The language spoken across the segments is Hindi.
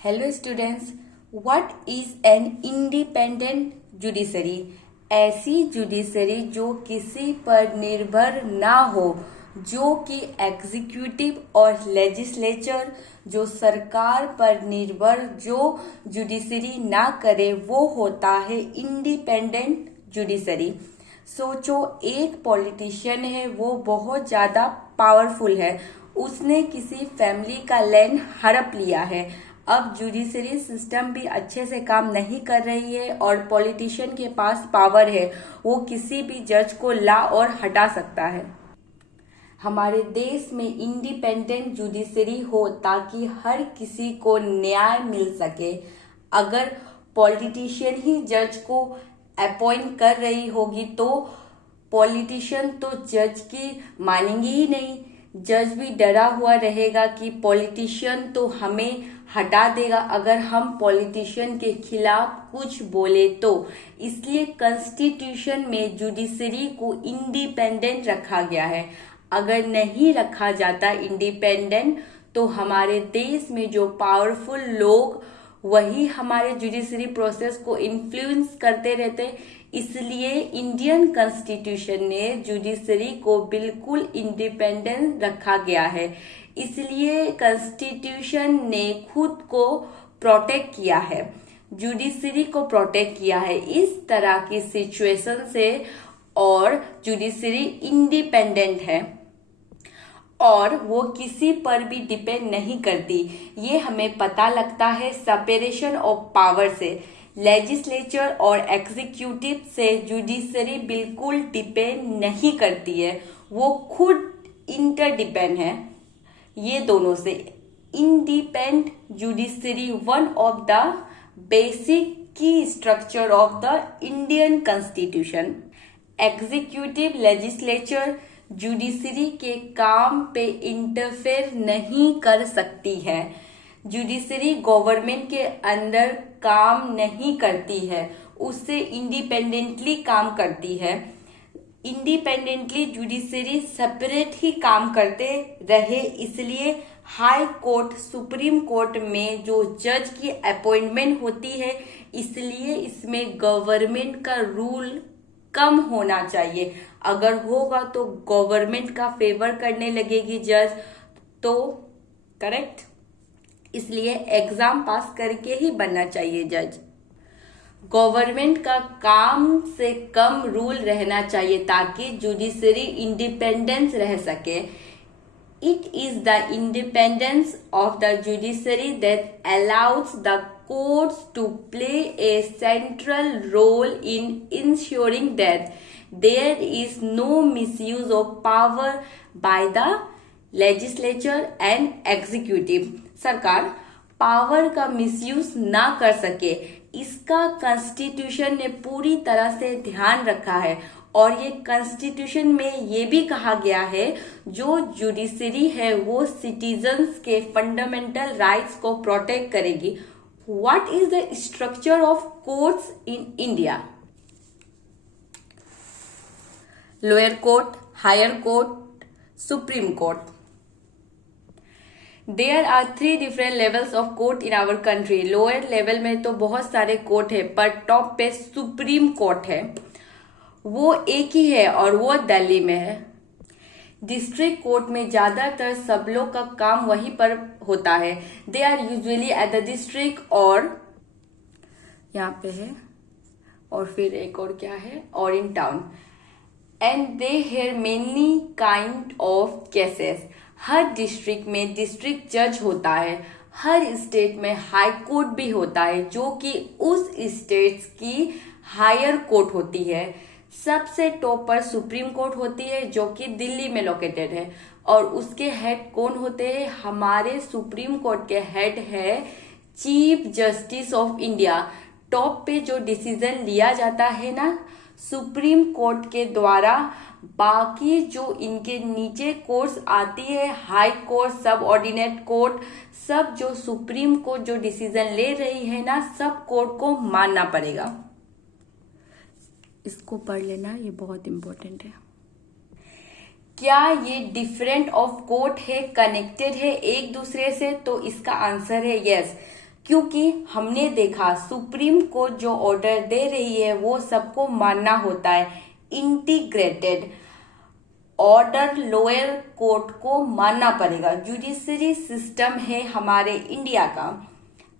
Hello students, what is an independent judiciary? ऐसी जुडिशरी जो किसी पर निर्भर ना हो, जो कि एग्जीक्यूटिव और लेजिस्लेचर जो सरकार पर निर्भर जो जुडिशरी ना करे, वो होता है इंडिपेंडेंट जुडिशरी। सोचो, एक पॉलिटिशियन है, वो बहुत ज़्यादा पावरफुल है, उसने किसी फैमिली का लैंड हड़प लिया है। अब जुडिशरी सिस्टम भी अच्छे से काम नहीं कर रही है और पॉलिटिशियन के पास पावर है, वो किसी भी जज को ला और हटा सकता है। हमारे देश में इंडिपेंडेंट जुडिशरी हो ताकि हर किसी को न्याय मिल सके। अगर पॉलिटिशियन ही जज को अपॉइंट कर रही होगी तो पॉलिटिशियन तो जज की मानेंगे ही नहीं। जज भी डरा हुआ रहेगा कि पॉलिटिशियन तो हमें हटा देगा अगर हम पॉलिटिशियन के खिलाफ कुछ बोले तो। इसलिए कॉन्स्टिट्यूशन में जुडिशरी को इंडिपेंडेंट रखा गया है। अगर नहीं रखा जाता इंडिपेंडेंट तो हमारे देश में जो पावरफुल लोग वही हमारे जुडिशरी प्रोसेस को इन्फ्लुएंस करते रहते। इसलिए इंडियन कॉन्स्टिट्यूशन ने जुडिशरी को बिल्कुल इंडिपेंडेंट रखा गया है। इसलिए कॉन्स्टिट्यूशन ने खुद को प्रोटेक्ट किया है, जुडिशरी को प्रोटेक्ट किया है इस तरह की सिचुएशन से। और जुडिशरी इंडिपेंडेंट है और वो किसी पर भी डिपेंड नहीं करती। ये हमें पता लगता है सेपरेशन ऑफ पावर से। लेजिस्लेचर और एग्जीक्यूटिव से जुडिशरी बिल्कुल डिपेंड नहीं करती है, वो खुद इंटरडिपेंड है ये दोनों से। Independent judiciary one of the basic key structure of the Indian constitution. Executive legislature judiciary के काम पे इंटरफेयर नहीं कर सकती है। जुडिशरी गवर्नमेंट के अंदर काम नहीं करती है, उससे इंडिपेंडेंटली काम करती है। इंडिपेंडेंटली जुडिशरी सेपरेट ही काम करते रहे। इसलिए हाई कोर्ट, सुप्रीम कोर्ट में जो जज की अपॉइंटमेंट होती है, इसलिए इसमें गवर्नमेंट का रूल कम होना चाहिए। अगर होगा तो गवर्नमेंट का फेवर करने लगेगी जज, तो करेक्ट। इसलिए एग्जाम पास करके ही बनना चाहिए जज। गवर्नमेंट का काम से कम रूल रहना चाहिए ताकि जुडिशरी इंडिपेंडेंस रह सके। It is the independence of the judiciary that allows the courts to play a central role in ensuring that there is no misuse of power by the legislature and executive। सरकार पावर का मिसयूज ना कर सके, इसका कॉन्स्टिट्यूशन ने पूरी तरह से ध्यान रखा है। और ये कॉन्स्टिट्यूशन में ये भी कहा गया है जो जुडिशरी है वो सिटीजन्स के फंडामेंटल राइट्स को प्रोटेक्ट करेगी। What is the structure of courts in India? Lower court, higher court, supreme court. There are 3 different levels of court in our country. Lower level में तो बहुत सारे कोर्ट है, पर टॉप पे सुप्रीम कोर्ट है, वो एक ही है और वो दिल्ली में है। डिस्ट्रिक्ट कोर्ट में ज्यादातर सब लोग का काम वहीं पर होता है। They are usually at the district और यहाँ पे है, और फिर एक और क्या है, और in town. And they hear mainly kind of cases. हर डिस्ट्रिक्ट में डिस्ट्रिक्ट जज होता है। हर स्टेट में हाई कोर्ट भी होता है जो कि उस स्टेट्स की हायर कोर्ट होती है। सबसे टॉप पर सुप्रीम कोर्ट होती है जो कि दिल्ली में लोकेटेड है। और उसके हेड कौन होते हैं? हमारे सुप्रीम कोर्ट के हेड है chief justice of India. Top पे जो डिसीजन लिया जाता है ना सुप्रीम कोर्ट के द्वारा, बाकी जो इनके नीचे कोर्ट्स आती है, हाई कोर्ट, सब ऑर्डिनेट कोर्ट, सब जो सुप्रीम कोर्ट जो डिसीजन ले रही है ना, सब कोर्ट को मानना पड़ेगा। इसको पढ़ लेना, ये बहुत इंपॉर्टेंट है। क्या ये डिफरेंट ऑफ कोर्ट है, कनेक्टेड है एक दूसरे से? तो इसका आंसर है यस। क्योंकि हमने देखा सुप्रीम कोर्ट जो ऑर्डर दे रही है वो सबको मानना होता है। इंटीग्रेटेड ऑर्डर लोअर कोर्ट को मानना पड़ेगा। जुडिशरी सिस्टम है हमारे इंडिया का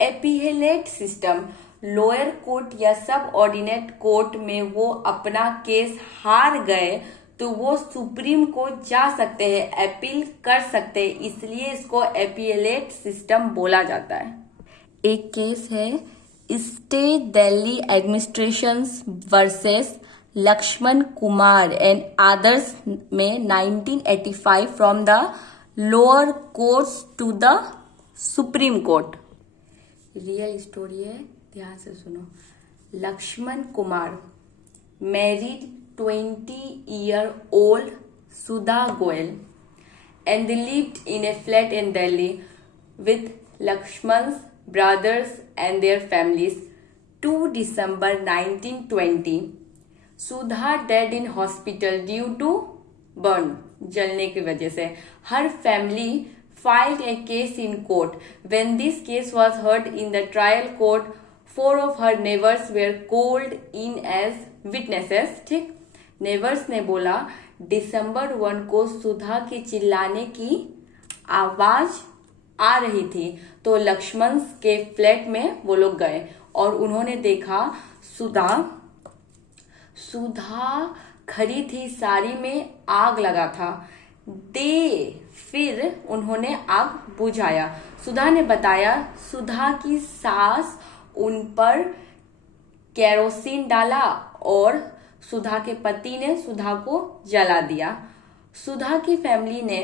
एपीलेट सिस्टम। लोअर कोर्ट या सब ऑर्डिनेट कोर्ट में वो अपना केस हार गए तो वो सुप्रीम कोर्ट जा सकते हैं, अपील कर सकते हैं, इसलिए इसको एपीलेट सिस्टम बोला जाता है। एक केस है state Delhi administration versus Lakshman Kumar and others में 1985 from the lower courts to the supreme court. Real story है, ध्यान से सुनो। Lakshman Kumar married 20-year-old Sudha Goel and they lived in a flat in Delhi with Lakshman's brothers and their families. 2 December 1920, Sudha died in hospital due to burn, जलने की वजह से। Her family filed a case in court. When this case was heard in the trial court, 4 of her neighbors were called in as witnesses। ठीक, नेबर्स ने बोला दिसंबर 1 को सुधा के चिल्लाने की आवाज आ रही थी, तो लक्ष्मण के फ्लैट में वो लोग गए और उन्होंने देखा सुधा खड़ी थी, साड़ी में आग लगा था। फिर उन्होंने आग बुझाया। सुधा ने बताया सुधा की सास उन पर केरोसिन डाला और सुधा के पति ने सुधा को जला दिया। सुधा की फैमिली ने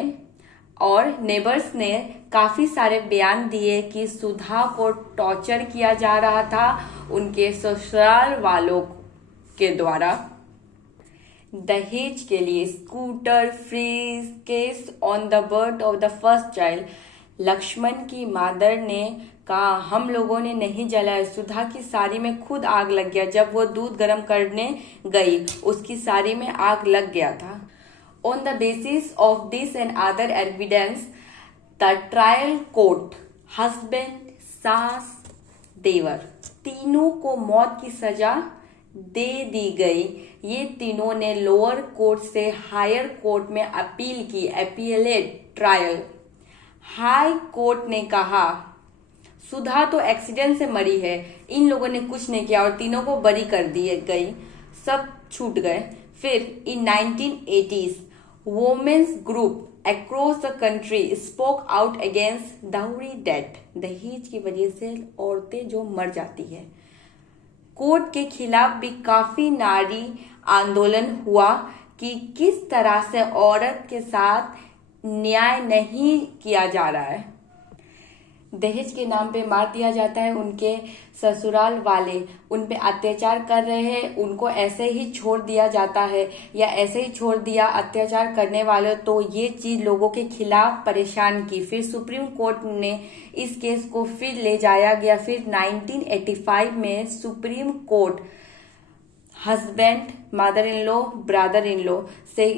और नेबर्स ने काफी सारे बयान दिए कि सुधा को टॉर्चर किया जा रहा था उनके ससुराल वालों के द्वारा। दहेज के लिए scooter, fridge, case on the birth of the first child. Lakshman की मदर ने कहा हम लोगों ने नहीं जलाया, सुधा की साड़ी में खुद आग लग गया। जब वो दूध गर्म करने गई उसकी साड़ी में आग लग गया था। On the basis of this and other evidence the trial court husband, सास, देवर तीनों को मौत की सजा दे दी गई। ये तीनों ने लोअर कोर्ट से हायर कोर्ट में अपील की, अपीलेट ट्रायल। हाई कोर्ट ने कहा सुधा तो एक्सीडेंट से मरी है, इन लोगों ने कुछ नहीं किया और तीनों को बरी कर दिए गई, सब छूट गए। फिर इन 1980s women's group across the country spoke out against dowry death. दहेज की वजह से औरतें जो मर जाती है। कोर्ट के खिलाफ भी काफी नारी आंदोलन हुआ कि किस तरह से औरत के साथ न्याय नहीं किया जा रहा है। दहेज के नाम पे मार दिया जाता है, उनके ससुराल वाले उन पे अत्याचार कर रहे हैं, उनको ऐसे ही छोड़ दिया जाता है या ऐसे ही छोड़ दिया अत्याचार करने वाले। तो ये चीज लोगों के खिलाफ परेशान की। फिर सुप्रीम कोर्ट ने इस केस को फिर ले जाया गया। फिर 1985 में supreme court husband, mother in law, brother in law से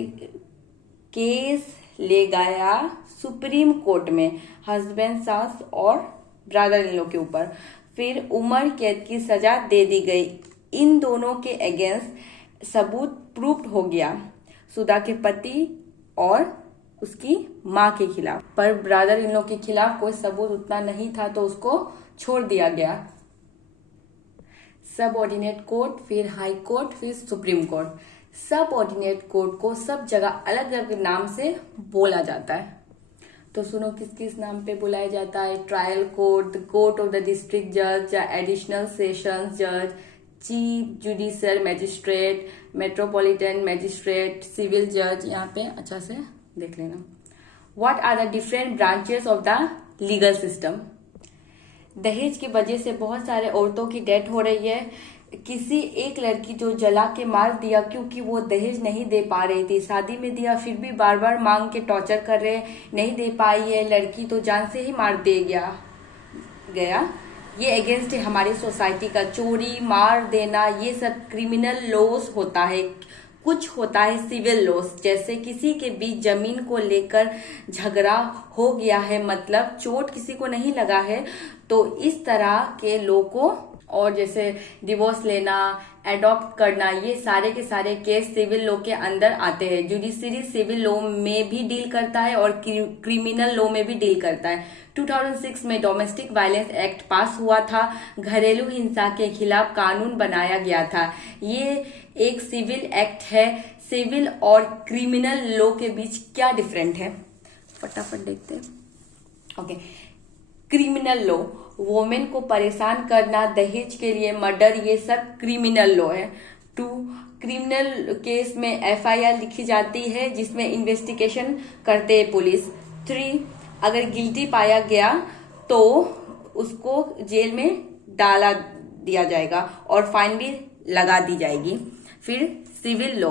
केस ले गया सुप्रीम कोर्ट में हस्बैंड, सास और ब्रदर इन लॉ के ऊपर। फिर उम्र कैद की सजा दे दी गई। इन दोनों के अगेंस्ट सबूत प्रूफ हो गया, सुधा के पति और उसकी मां के खिलाफ, पर ब्रदर इन लॉ के खिलाफ कोई सबूत उतना नहीं था तो उसको छोड़ दिया गया। सब ऑर्डिनेट कोर्ट, फिर हाई कोर्ट, फिर सुप्रीम कोर्ट। सब ऑर्डिनेट कोर्ट को सब जगह अलग अलग नाम से बोला जाता है, तो सुनो किस किस नाम पे बुलाया जाता है। Trial court, court of the district जज या एडिशनल सेशंस जज, chief judicial magistrate, metropolitan magistrate, civil जज। यहाँ पे अच्छा से देख लेना। What are the different branches of the legal system. दहेज की वजह से बहुत सारे औरतों की डेथ हो रही है। किसी एक लड़की जो जला के मार दिया क्योंकि वो दहेज नहीं दे पा रही थी, शादी में दिया फिर भी बार बार मांग के टॉर्चर कर रहे, नहीं दे पाई है लड़की तो जान से ही मार दे गया। ये अगेंस्ट हमारी सोसाइटी का। चोरी, मार देना, ये सब क्रिमिनल लॉस होता है। कुछ होता है सिविल लॉस, जैसे किसी के बीच जमीन को लेकर झगड़ा हो गया है, मतलब चोट किसी को नहीं लगा है, तो इस तरह के लॉ को, और जैसे डिवोर्स लेना, एडॉप्ट करना, ये सारे के सारे केस सिविल लॉ के अंदर आते हैं। जुडिशरी सिविल लॉ में भी डील करता है और क्रिमिनल लॉ में भी डील करता है। 2006 में डोमेस्टिक वायलेंस एक्ट पास हुआ था, घरेलू हिंसा के खिलाफ कानून बनाया गया था। ये एक सिविल एक्ट है। सिविल और क्रिमिनल लॉ के बीच क्या डिफरेंट है, फटाफट देखते हैं। ओके, क्रिमिनल लॉ, वोमेन को परेशान करना, दहेज के लिए मर्डर, ये सब क्रिमिनल लॉ है। 2, क्रिमिनल केस में FIR लिखी जाती है जिसमें इन्वेस्टिगेशन करते हैं पुलिस। 3, अगर गिल्टी पाया गया तो उसको जेल में डाला दिया जाएगा और फाइन भी लगा दी जाएगी। फिर सिविल लॉ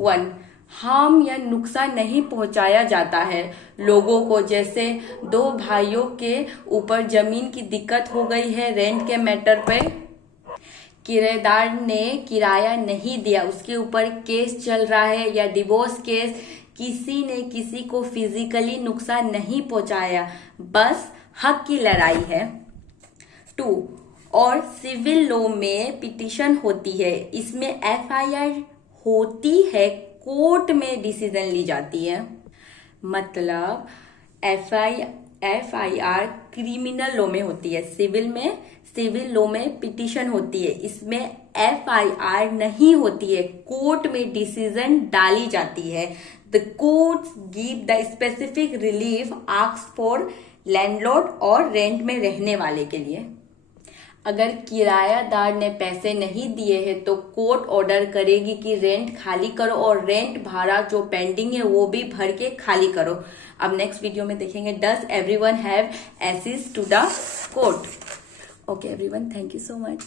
1, हार्म या नुकसान नहीं पहुंचाया जाता है लोगों को, जैसे 2 भाइयों के ऊपर जमीन की दिक्कत हो गई है रेंट के मैटर पे, किराएदार ने किराया नहीं दिया, उसके ऊपर केस चल रहा है, या डिवोर्स केस, किसी ने किसी को फिजिकली नुकसान नहीं पहुंचाया, बस हक की लड़ाई है। 2, और सिविल लॉ में पिटीशन होती है, इसमें FIR होती है, कोर्ट में डिसीजन ली जाती है। मतलब FIR क्रिमिनल लॉ में होती है, सिविल लॉ में पिटीशन होती है, इसमें FIR नहीं होती है, कोर्ट में डिसीजन डाली जाती है। The court give the specific relief ask for landlord और रेंट में रहने वाले के लिए। अगर किरायादार ने पैसे नहीं दिए हैं तो कोर्ट ऑर्डर करेगी कि रेंट खाली करो और रेंट भाड़ा जो पेंडिंग है वो भी भर के खाली करो। अब नेक्स्ट वीडियो में देखेंगे does everyone have access to the court. Okay everyone, thank you so much.